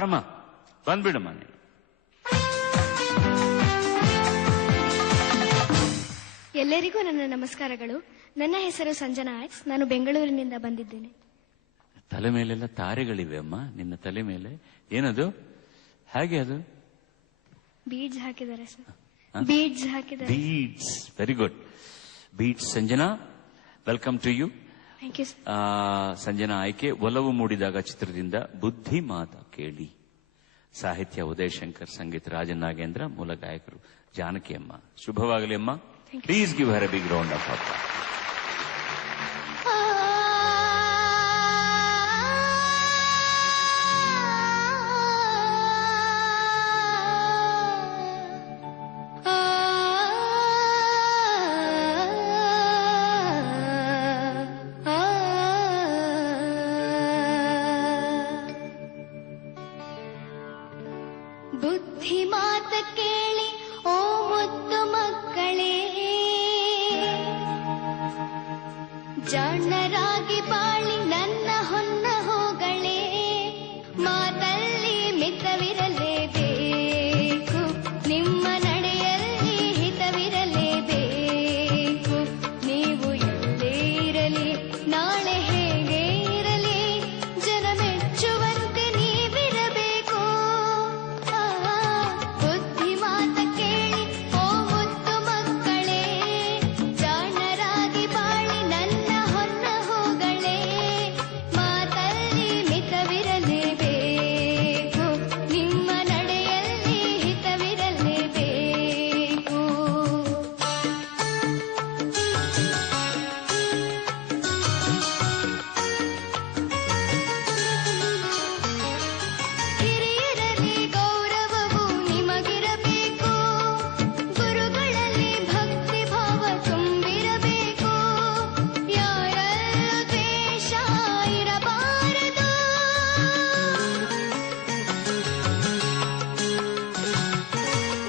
ಬಾರಮ್ಮ, ಬಂದ್ಬಿಡಮ್ಮ ನೀನು. ಎಲ್ಲರಿಗೂ ನನ್ನ ನಮಸ್ಕಾರಗಳು. ನನ್ನ ಹೆಸರು ಸಂಜನಾ ಎಕ್ಸ್. ನಾನು ಬೆಂಗಳೂರಿನಿಂದ ಬಂದಿದ್ದೇನೆ. ತಲೆ ಮೇಲೆಲ್ಲ ತಾರೆಗಳಿವೆ ಅಮ್ಮ, ನಿನ್ನ ತಲೆ ಮೇಲೆ. ಏನದು? ಹೇಗೆ ಅದು? ಬೀಡ್ಸ್ ಹಾಕಿದ್ದಾರೆ ಸರ್. ಬೀಡ್ಸ್ ಹಾಕಿದ್ದಾರೆ. Beads, very good. Beads. Sanjana, welcome to you. Thank you sir. Sanjana ಆಯ್ಕೆ ಒಲವು ಮೂಡಿದಾಗ ಚಿತ್ರದಿಂದ ಬುದ್ಧಿ ಮಾತ ಕೇಳಿ. ಸಾಹಿತ್ಯ ಉದಯ್ ಶಂಕರ್, ಸಂಗೀತ ರಾಜನ್ ನಾಗೇಂದ್ರ, ಮೂಲ ಗಾಯಕರು ಜಾನಕಿ ಅಮ್ಮ. ಶುಭವಾಗಲಿ ಅಮ್ಮ. Please give her a big round of applause. ಬುದ್ಧಿ ಮಾತ ಕೇಳಿ ಓ ಮುದ್ದು ಮಕ್ಕಳೇ, ಜಾಣರಾಗಿ ಬಾಳಿ ನನ್ನ ಹೊನ್ನ ಹೋಗಳೇ. ಮಾತಲ್ಲಿ ಮಿತವಿರಲೇಬೇಕು, ನಿಮ್ಮ ನಡೆಯಲ್ಲಿ ಹಿತವಿರಲೇಬೇಕು. ನೀವು ಎಲ್ಲೇ ಇರಲಿ, ನಾಳೆ ಹೇಗೆ ಇರಲಿ, ಜನ ಮೆಚ್ಚುವಂತೆ ನೀವಿರಬೇಕು. ಬುದ್ಧಿ ಮಾತ ಕೇಳಿ ಓ ಮುದ್ದು ಮಕ್ಕಳೇ, ಜಾಣರಾಗಿ ಬಾಳಿ ನನ್ನ ಹೊನ್ನ ಹೋಗಳೇ. ಮಾತಲ್ಲಿ ಮಿತವಿರಲೇಬೇಕು, ನಿಮ್ಮ ನಡೆಯಲ್ಲಿ ಹಿತವಿರಲೇಬೇಕು. ಹಿರಿಯರಲ್ಲಿ ಗೌರವವು ನಿಮಗಿರಬೇಕು, ಗುರುಗಳಲ್ಲಿ ಭಕ್ತಿ ಭಾವ ತುಂಬಿರಬೇಕು. ಯಾರಲ್ಲೂ ದ್ವೇಷ ಇರಬಾರದು,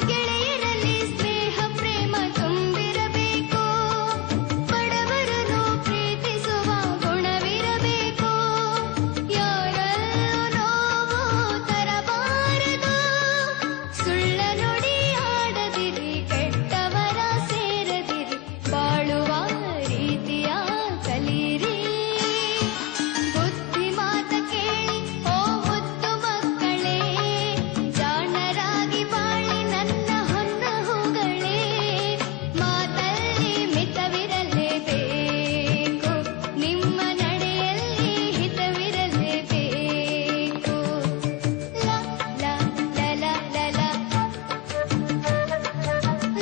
ಗೆಳೆಯರಲ್ಲಿ ಸ್ನೇಹ ಪ್ರೇಮ ತುಂಬಿರಬೇಕು. ಬಡವರನ್ನು ಪ್ರೀತಿಸುವ ಗುಣವಿರಬೇಕು. ಯಾರಲ್ಲೂ ನೋವು ತರಬಾರದು, ಸುಳ್ಳ ನುಡಿ ಆಡದಿರಿ, ಕೆಟ್ಟವರ ಸೇರದಿರಿ, ಬಾಳುವ ರೀತಿಯ ಕಲೀರಿ. ಬುದ್ಧಿ ಮಾತ ಕೇಳಿ ಓ ಮುದ್ದು ಮಕ್ಕಳೇ, ಜಾಣರಾಗಿ ಬಾಳಿ ನನ್ನ ಹೊನ್ನ ಹೂಗಳೇ. ಮಾತಲ್ಲಿ ಮಿತವಿರಲೇಬೇಕು, ನಿಮ್ಮ ನಡೆಯಲ್ಲಿ ಹಿತವಿರಲೇಬೇಕು. ಲಾ ಲಾ ಲಾ ಲಾ ಲಾ ಲಾ.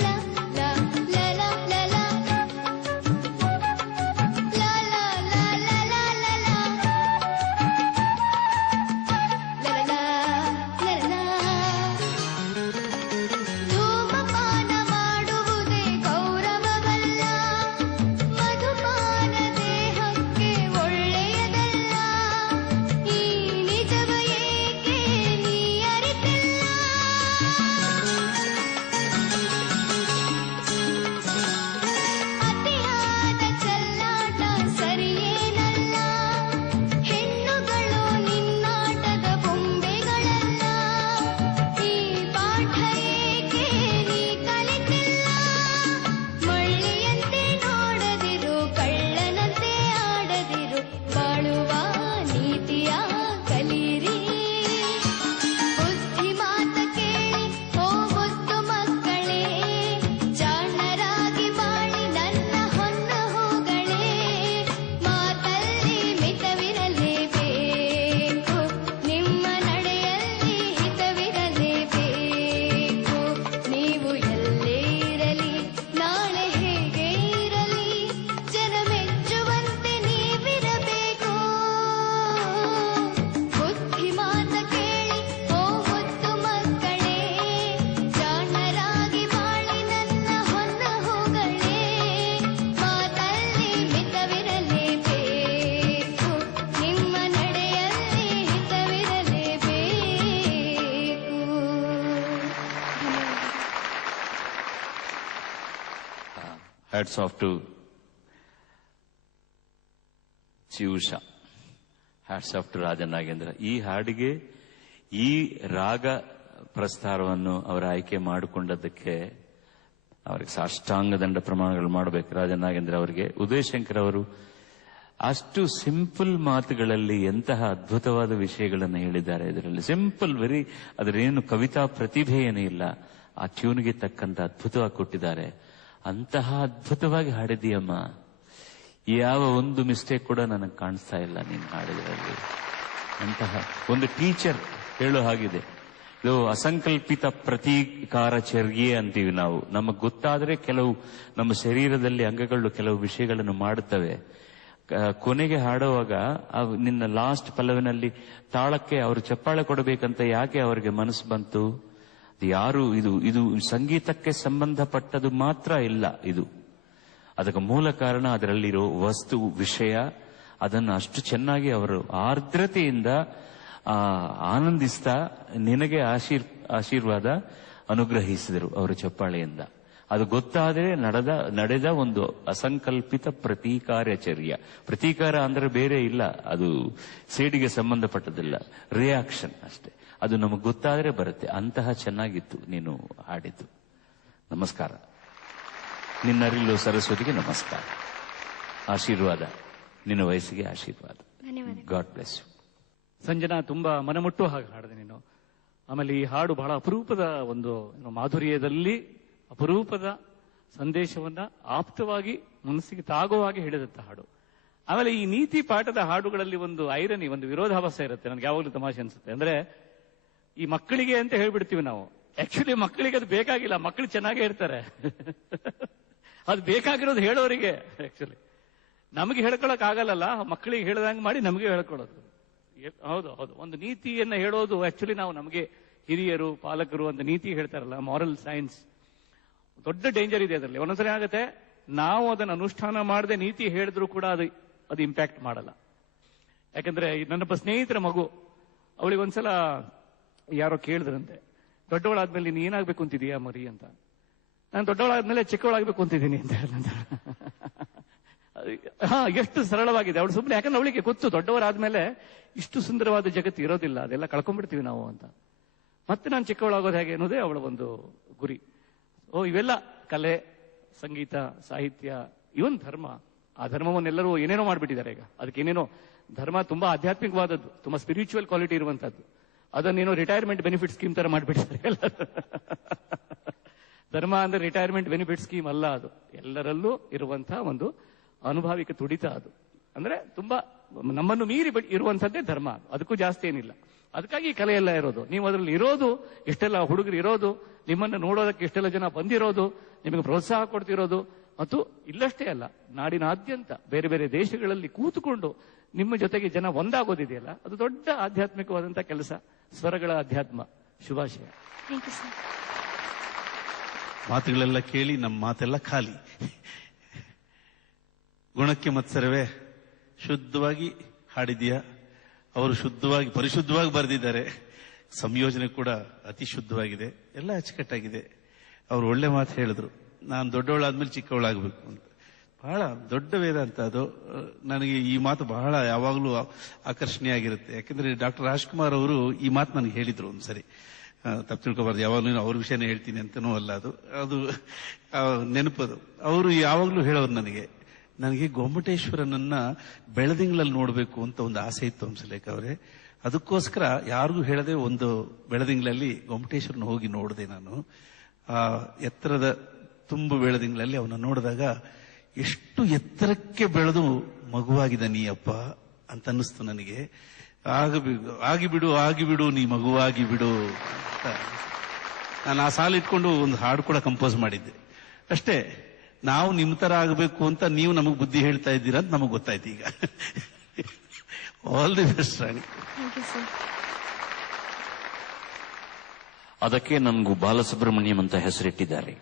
ಲಾ ಲಾ ಲಾ ಲಾ ಲಾ ಲಾ. ಲಾ ಲಾ ಲಾ ಲಾ ಲಾ ಲಾ ಲಾ. ಲಲಲಾ ಲಲಲಾ. ಧೂಮಪಾನ ಮಾಡುವುದೇ ಗೌರವವಲ್ಲ, ಮಧುಪಾನ ದೇಹಕ್ಕೆ ಒಳ್ಳೆಯದಲ್ಲ. ಈ ನಿಜವ ಏಕೆ ನೀ ಅರಿತಿಲ್ಲ? ಅತಿಯಾದ ಚೆಲ್ಲಾಟ ಸರಿಯೇನಲ್ಲ, ಹೆಣ್ಣುಗಳು ನಿನ್ನಾಟದ ಬೊಂಬೆಗಳಲ್ಲ. ಈ ಪಾಠ ಏಕೆ ನೀ ಕಲಿತಿಲ್ಲ? ಮಳ್ಳಿಯಂತೆ ನೋಡದಿರು, ಕಳ್ಳನಂತೆ ಆಡದಿರು, ಬಾಳುವ ನೀತಿಯ ಕಲೀರಿ. ಬುದ್ಧಿ ಮಾತ ಕೇಳಿ ಓ ಮುದ್ದು ಮಕ್ಕಳೇ, ಜಾಣರಾಗಿ ಬಾಳಿ ನನ್ನ ಹೊನ್ನ ಹೂಗಳೇ. ಮಾತಲ್ಲಿ ಮಿತವಿರಲೇಬೇಕು, ನಿಮ್ಮ ನಡೆಯಲ್ಲಿ ಹಿತವಿರಲೇಬೇಕು. ನೀವು ಎಲ್ಲೇ ಇರಲಿ, ನಾಳೆ ಹೇಗೆ ಇರಲಿ, ಜನ ಮೆಚ್ಚುವಂತೆ ನೀವಿರಬೇಕು. ಬುದ್ಧಿ ಮಾತ ಕೇಳಿ ಓ ಮುದ್ದು ಮಕ್ಕಳೇ, ಜಾಣರಾಗಿ ಬಾಳಿ ನನ್ನ ಹೊನ್ನ ಹೂಗಳೇ. ಮಾತಲ್ಲಿ ಮಿತವಿರಲೇಬೇಕು, ನಿಮ್ಮ ನಡೆಯಲ್ಲಿ ಹಿತವಿರಲೇಬೇಕು. ಹ್ಯಾಟ್ಸ್ ಆಫ್ ಟು ಶಿವಶ. Hats off to Rajan Nagendra. ಈ ಹಾಡಿಗೆ ಈ ರಾಗ ಪ್ರಸ್ತಾರವನ್ನು ಅವರ ಆಯ್ಕೆ ಮಾಡಿಕೊಂಡದಕ್ಕೆ ಅವರಿಗೆ ಸಾಷ್ಟಾಂಗ ದಂಡ ಪ್ರಮಾಣಗಳು ಮಾಡಬೇಕು. ರಾಜನಾಗೇಂದ್ರ ಅವರಿಗೆ ಉದಯಶಂಕರ್ ಅವರು ಅಷ್ಟು ಸಿಂಪಲ್ ಮಾತುಗಳಲ್ಲಿ ಎಂತಹ ಅದ್ಭುತವಾದ ವಿಷಯಗಳನ್ನು ಹೇಳಿದ್ದಾರೆ. ಇದರಲ್ಲಿ ಸಿಂಪಲ್ ವೆರಿ, ಅದರೇನು ಕವಿತಾ ಪ್ರತಿಭೆ ಏನೂ ಇಲ್ಲ, ಆ ಟ್ಯೂನ್ಗೆ ತಕ್ಕಂತ ಅದ್ಭುತವಾಗಿ ಕೊಟ್ಟಿದ್ದಾರೆ. ಅಂತಹ ಅದ್ಭುತವಾಗಿ ಹಾಡಿದೀಯಮ್ಮ, ಯಾವ ಒಂದು ಮಿಸ್ಟೇಕ್ ಕೂಡ ನನಗೆ ಕಾಣಿಸ್ತಾ ಇಲ್ಲ ನೀನು ಹಾಡಿದ್ರಲ್ಲಿ. ಅಂತಹ ಒಂದು ಟೀಚರ್ ಹೇಳೋ ಹಾಗಿದೆ. ಇದು ಅಸಂಕಲ್ಪಿತ ಪ್ರತೀಕಾರ ಚರ್ಯೆ ಅಂತೀವಿ ನಾವು. ನಮಗೆ ಗೊತ್ತಾದ್ರೆ ಕೆಲವು ನಮ್ಮ ಶರೀರದಲ್ಲಿ ಅಂಗಗಳು ಕೆಲವು ವಿಷಯಗಳನ್ನು ಮಾಡುತ್ತವೆ. ಕೊನೆಗೆ ಹಾಡುವಾಗ ನಿನ್ನ ಲಾಸ್ಟ್ ಪಲ್ಲವಿನಲ್ಲಿ ತಾಳಕ್ಕೆ ಅವರು ಚಪ್ಪಾಳೆ ಕೊಡಬೇಕಂತ ಯಾಕೆ ಅವರಿಗೆ ಮನಸ್ಸು ಬಂತು? ಯಾರು ಇದು ಸಂಗೀತಕ್ಕೆ ಸಂಬಂಧಪಟ್ಟದು ಮಾತ್ರ ಇಲ್ಲ. ಅದಕ್ಕೆ ಮೂಲ ಕಾರಣ ಅದರಲ್ಲಿರೋ ವಸ್ತು ವಿಷಯ. ಅದನ್ನು ಅಷ್ಟು ಚೆನ್ನಾಗಿ ಅವರು ಆರ್ದ್ರತೆಯಿಂದ ಆನಂದಿಸ್ತಾ ನಿನಗೆ ಆಶೀರ್ವಾದ ಅನುಗ್ರಹಿಸಿದರು ಅವರ ಚಪ್ಪಾಳೆಯಿಂದ. ಅದು ಗೊತ್ತಾದರೆ ನಡೆದ ಒಂದು ಅಸಂಕಲ್ಪಿತ ಪ್ರತೀಕಾರಚರ್ಯ. ಪ್ರತೀಕಾರ ಅಂದ್ರೆ ಬೇರೆ ಇಲ್ಲ, ಅದು ಸೇಡಿಗೆ ಸಂಬಂಧಪಟ್ಟದಿಲ್ಲ, ರಿಯಾಕ್ಷನ್ ಅಷ್ಟೇ. ಅದು ನಮಗೆ ಗೊತ್ತಾದರೆ ಬರುತ್ತೆ. ಅಂತಹ ಚೆನ್ನಾಗಿತ್ತು ನೀನು ಹಾಡಿದ್ದು. ನಮಸ್ಕಾರ. ನಿನ್ನರಿಲು ಸರಸ್ವತಿಗೆ ನಮಸ್ಕಾರ. ಆಶೀರ್ವಾದ, ನಿನ್ನ ವಯಸ್ಸಿಗೆ ಆಶೀರ್ವಾದ. God bless you. ಸಂಜನಾ, ತುಂಬಾ ಮನಮುಟ್ಟುವ ಹಾಗೆ ಹಾಡಿದೆ ನೀನು. ಆಮೇಲೆ ಈ ಹಾಡು ಬಹಳ ಅಪರೂಪದ ಒಂದು ಮಾಧುರ್ಯದಲ್ಲಿ ಅಪರೂಪದ ಸಂದೇಶವನ್ನ ಆಪ್ತವಾಗಿ ಮನಸ್ಸಿಗೆ ತಾಗುವಾಗಿ ಹೇಳಿದಂತ ಹಾಡು. ಆಮೇಲೆ ಈ ನೀತಿ ಪಾಠದ ಹಾಡುಗಳಲ್ಲಿ ಒಂದು ಐರನಿ, ಒಂದು ವಿರೋಧಾಭಾಸ ಇರುತ್ತೆ. ನನಗೆ ಯಾವಾಗಲೂ ತಮಾಷೆ ಅನ್ಸುತ್ತೆ. ಅಂದ್ರೆ ಈ ಮಕ್ಕಳಿಗೆ ಅಂತ ಹೇಳ್ಬಿಡ್ತೀವಿ ನಾವು. ಆಕ್ಚುಲಿ ಮಕ್ಕಳಿಗೆ ಅದು ಬೇಕಾಗಿಲ್ಲ, ಮಕ್ಕಳು ಚೆನ್ನಾಗೇ ಇರ್ತಾರೆ. ಅದು ಬೇಕಾಗಿರೋದು ಹೇಳೋರಿಗೆ. ಆಕ್ಚುಲಿ ನಮಗೆ ಹೇಳ್ಕೊಳಕ್ ಆಗಲ್ಲ, ಮಕ್ಕಳಿಗೆ ಹೇಳ್ದಂಗೆ ಮಾಡಿ ನಮಗೆ ಹೇಳ್ಕೊಳ್ಳೋದು. ಹೌದು ಹೌದು, ಒಂದು ನೀತಿಯನ್ನ ಹೇಳೋದು ಆಕ್ಚುಲಿ ನಾವು, ನಮಗೆ ಹಿರಿಯರು ಪಾಲಕರು ಒಂದು ನೀತಿ ಹೇಳ್ತಾರಲ್ಲ, ಮಾರಲ್ ಸೈನ್ಸ್, ದೊಡ್ಡ ಡೇಂಜರ್ ಇದೆ ಅದರಲ್ಲಿ. ಒಂದೊಂದ್ಸರಿ ಆಗುತ್ತೆ ನಾವು ಅದನ್ನು ಅನುಷ್ಠಾನ ಮಾಡದೆ ನೀತಿ ಹೇಳಿದ್ರು ಕೂಡ ಅದು ಇಂಪ್ಯಾಕ್ಟ್ ಮಾಡಲ್ಲ. ಯಾಕಂದ್ರೆ ನನ್ನೊಬ್ಬ ಸ್ನೇಹಿತರ ಮಗು, ಅವಳಿಗೆ ಒಂದ್ಸಲ ಯಾರೋ ಕೇಳಿದ್ರಂತೆ, ದೊಡ್ಡವಳಾದ್ಮೇಲೆ ನೀನು ಏನಾಗ್ಬೇಕು ಅಂತಿದೀಯಾ ಮರಿ ಅಂತ. ನಾನು ದೊಡ್ಡವಳಾದ್ಮೇಲೆ ಚಿಕ್ಕವಳಾಗ್ಬೇಕು ಅಂತಿದ್ದೀನಿ ಅಂತ ಹೇಳಿದಂತ. ಎಷ್ಟು ಸರಳವಾಗಿದೆ ಅವಳು ಸುಮ್ಮನೆ. ಯಾಕಂದ್ರೆ ಅವಳಿಗೆ ಗೊತ್ತು ದೊಡ್ಡವರಾದ್ಮೇಲೆ ಇಷ್ಟು ಸುಂದರವಾದ ಜಗತ್ತು ಇರೋದಿಲ್ಲ, ಅದೆಲ್ಲ ಕಳ್ಕೊಂಡ್ಬಿಡ್ತೀವಿ ನಾವು ಅಂತ. ಮತ್ತೆ ನಾನು ಚಿಕ್ಕವಳಾಗೋದು ಹೇಗೆ ಅನ್ನೋದೇ ಅವಳ ಒಂದು ಗುರಿ. ಇವೆಲ್ಲ ಕಲೆ, ಸಂಗೀತ, ಸಾಹಿತ್ಯ, ಇವನ್ ಧರ್ಮ. ಆ ಧರ್ಮವನ್ನೆಲ್ಲರೂ ಏನೇನೋ ಮಾಡ್ಬಿಟ್ಟಿದ್ದಾರೆ ಈಗ. ಅದಕ್ಕೆ ಏನೇನೋ ಧರ್ಮ ತುಂಬಾ ಆಧ್ಯಾತ್ಮಿಕವಾದದ್ದು, ತುಂಬಾ ಸ್ಪಿರಿಚುವಲ್ ಕ್ವಾಲಿಟಿ ಇರುವಂತದ್ದು. ಅದನ್ನೇನೋ ರಿಟೈರ್ಮೆಂಟ್ ಬೆನಿಫಿಟ್ ಸ್ಕೀಮ್ ತರ ಮಾಡ್ಬಿಟ್ಟಿದ್ದಾರೆ ಎಲ್ಲ. ಧರ್ಮ ಅಂದ್ರೆ ರಿಟೈರ್ಮೆಂಟ್ ಬೆನಿಫಿಟ್ ಸ್ಕೀಮ್ ಅಲ್ಲ, ಅದು ಎಲ್ಲರಲ್ಲೂ ಇರುವಂತಹ ಒಂದು ಅನುಭಾವಿಕ ತುಡಿತ. ಅದು ಅಂದ್ರೆ ತುಂಬಾ ನಮ್ಮನ್ನು ಮೀರಿ ಇರುವಂತದ್ದೇ ಧರ್ಮ. ಅದಕ್ಕೂ ಜಾಸ್ತಿ ಏನಿಲ್ಲ. ಅದಕ್ಕಾಗಿ ಈ ಕಲೆ ಎಲ್ಲ ಇರೋದು. ನೀವು ಅದರಲ್ಲಿ ಇರೋದು, ಎಷ್ಟೆಲ್ಲ ಹುಡುಗರು ಇರೋದು, ನಿಮ್ಮನ್ನು ನೋಡೋದಕ್ಕೆ ಎಷ್ಟೆಲ್ಲ ಜನ ಬಂದಿರೋದು, ನಿಮಗೆ ಪ್ರೋತ್ಸಾಹ ಕೊಡ್ತಿರೋದು, ಮತ್ತು ಇಲ್ಲಷ್ಟೇ ಅಲ್ಲ, ನಾಡಿನಾದ್ಯಂತ ಬೇರೆ ಬೇರೆ ದೇಶಗಳಲ್ಲಿ ಕೂತುಕೊಂಡು ನಿಮ್ಮ ಜೊತೆಗೆ ಜನ ಒಂದಾಗೋದಿದೆಯಲ್ಲ, ಅದು ದೊಡ್ಡ ಆಧ್ಯಾತ್ಮಿಕವಾದಂತಹ ಕೆಲಸ. ಸ್ವರಗಳ ಅಧ್ಯಾತ್ಮ. ಶುಭಾಶಯ. ಮಾತುಗಳೆಲ್ಲ ಕೇಳಿ ನಮ್ಮ ಮಾತೆಲ್ಲ ಖಾಲಿ. ಗುಣಕ್ಕೆ ಮತ್ಸರವೇ, ಶುದ್ಧವಾಗಿ ಹಾಡಿದೀಯ. ಅವರು ಶುದ್ಧವಾಗಿ ಪರಿಶುದ್ಧವಾಗಿ ಬರೆದಿದ್ದಾರೆ. ಸಂಯೋಜನೆ ಕೂಡ ಅತಿ ಶುದ್ಧವಾಗಿದೆ, ಎಲ್ಲ ಅಚ್ಚುಕಟ್ಟಾಗಿದೆ. ಅವರು ಒಳ್ಳೆ ಮಾತು ಹೇಳಿದ್ರು, ನಾನು ದೊಡ್ಡವಳಾದ್ಮೇಲೆ ಚಿಕ್ಕವಳಾಗಬೇಕು ಅಂತ. ಬಹಳ ದೊಡ್ಡ ವೇದಾಂತ ಅದು. ನನಗೆ ಈ ಮಾತು ಬಹಳ ಯಾವಾಗಲೂ ಆಕರ್ಷಣೀಯ ಆಗಿರುತ್ತೆ. ಯಾಕಂದ್ರೆ ಡಾಕ್ಟರ್ ರಾಜ್ಕುಮಾರ್ ಅವರು ಈ ಮಾತು ನನಗೆ ಹೇಳಿದ್ರು ಒಂದ್ಸರಿ. ತಪ್ಪು ತಿಳ್ಕೊಬಾರ್ದು, ಯಾವಾಗಲೂ ಅವ್ರ ವಿಷಯನೇ ಹೇಳ್ತೀನಿ ಅಂತನೂ ಅಲ್ಲ, ಅದು ನೆನಪದು. ಅವರು ಯಾವಾಗಲೂ ಹೇಳೋರು ನನಗೆ ಗೊಮ್ಮಟೇಶ್ವರನನ್ನ ಬೆಳದಿಂಗಳಲ್ಲಿ ನೋಡಬೇಕು ಅಂತ ಒಂದು ಆಸೆ ಇತ್ತು ಹಂಸಲೇಖ ಅವರೇ. ಅದಕ್ಕೋಸ್ಕರ ಯಾರಿಗೂ ಹೇಳದೆ ಒಂದು ಬೆಳದಿಂಗಳಲ್ಲಿ ಗೊಮ್ಮಟೇಶ್ವರನ ಹೋಗಿ ನೋಡಿದೆ ನಾನು. ಆ ಎತ್ತರದ ತುಂಬು ಬೆಳದಿಂಗಳಲ್ಲಿ ಅವನ ನೋಡಿದಾಗ ಎಷ್ಟು ಎತ್ತರಕ್ಕೆ ಬೆಳೆದು ಮಗುವಾಗಿದ್ದಾನೀಯಪ್ಪ ಅಂತ ಅನ್ನಿಸ್ತು ನನಗೆ. ಆಗಿಬಿಡು ನೀ ಮಗುವಾಗಿ ಬಿಡು ಅಂತ ನಾನು ಆ ಸಾಲ ಇಟ್ಕೊಂಡು ಒಂದು ಹಾಡು ಕೂಡ ಕಂಪೋಸ್ ಮಾಡಿದ್ದೆ ಅಷ್ಟೇ. ನಾವು ನಿಮ್ಮ ತರ ಆಗಬೇಕು ಅಂತ ನೀವು ನಮಗೆ ಬುದ್ಧಿ ಹೇಳ್ತಾ ಇದ್ದೀರಾ ಅಂತ ನಮಗೆ ಗೊತ್ತಾಯ್ತು ಈಗ. ಆಲ್ ದಿ ಬೆಸ್ಟ್ ರಾಣಿ. ಅದಕ್ಕೆ ನನಗೂ ಬಾಲಸುಬ್ರಹ್ಮಣ್ಯಂ ಅಂತ ಹೆಸರಿಟ್ಟಿದ್ದಾರೆ.